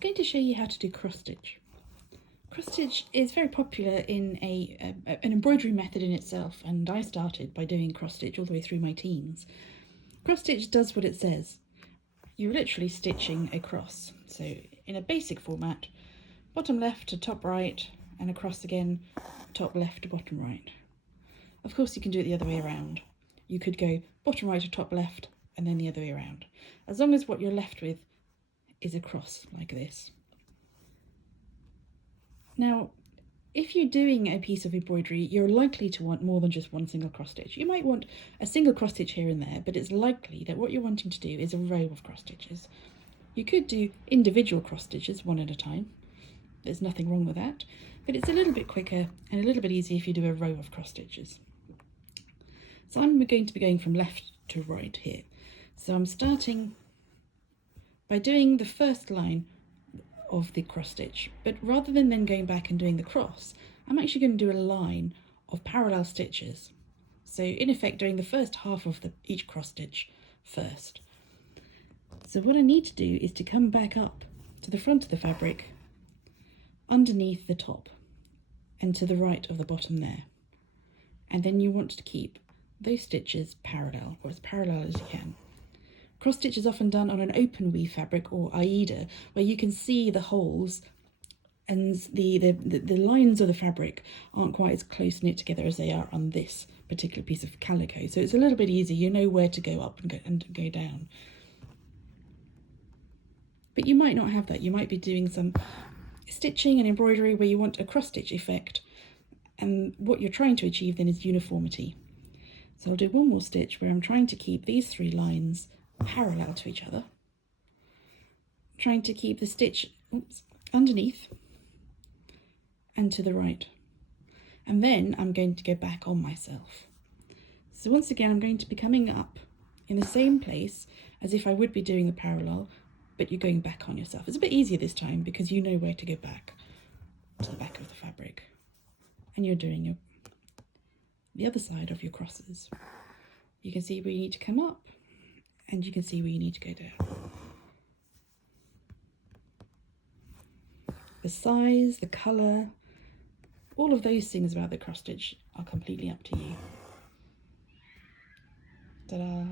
I'm going to show you how to do cross stitch. Cross stitch is very popular in an embroidery method in itself, and I started by doing cross stitch all the way through my teens. Cross stitch does what it says. You're literally stitching across. So in a basic format, bottom left to top right, and across again, top left to bottom right. Of course you can do it the other way around. You could go bottom right to top left, and then the other way around. As long as what you're left with is a cross like this. Now, if you're doing a piece of embroidery, you're likely to want more than just one single cross stitch. You might want a single cross stitch here and there, but it's likely that what you're wanting to do is a row of cross stitches. You could do individual cross stitches one at a time. There's nothing wrong with that, but it's a little bit quicker and a little bit easier if you do a row of cross stitches. So I'm going to be going from left to right here. So I'm starting by doing the first line of the cross stitch, but rather than then going back and doing the cross, I'm actually going to do a line of parallel stitches. So in effect doing the first half of each cross stitch first. So what I need to do is to come back up to the front of the fabric, underneath the top, and to the right of the bottom there. And then you want to keep those stitches parallel, or as parallel as you can. Cross stitch is often done on an open weave fabric or Aida, where you can see the holes and the lines of the fabric aren't quite as close knit together as they are on this particular piece of calico. So it's a little bit easier, you know where to go up and go down. But you might not have that. You might be doing some stitching and embroidery where you want a cross stitch effect, and what you're trying to achieve then is uniformity. So I'll do one more stitch where I'm trying to keep these three lines parallel to each other, trying to keep the stitch underneath and to the right, and then I'm going to go back on myself. So once again I'm going to be coming up in the same place as if I would be doing the parallel, but you're going back on yourself. It's a bit easier this time because you know where to go back to the back of the fabric, and you're doing the other side of your crosses. You can see where you need to come up, and you can see where you need to go down. The size, the colour, all of those things about the cross stitch are completely up to you. Ta-da!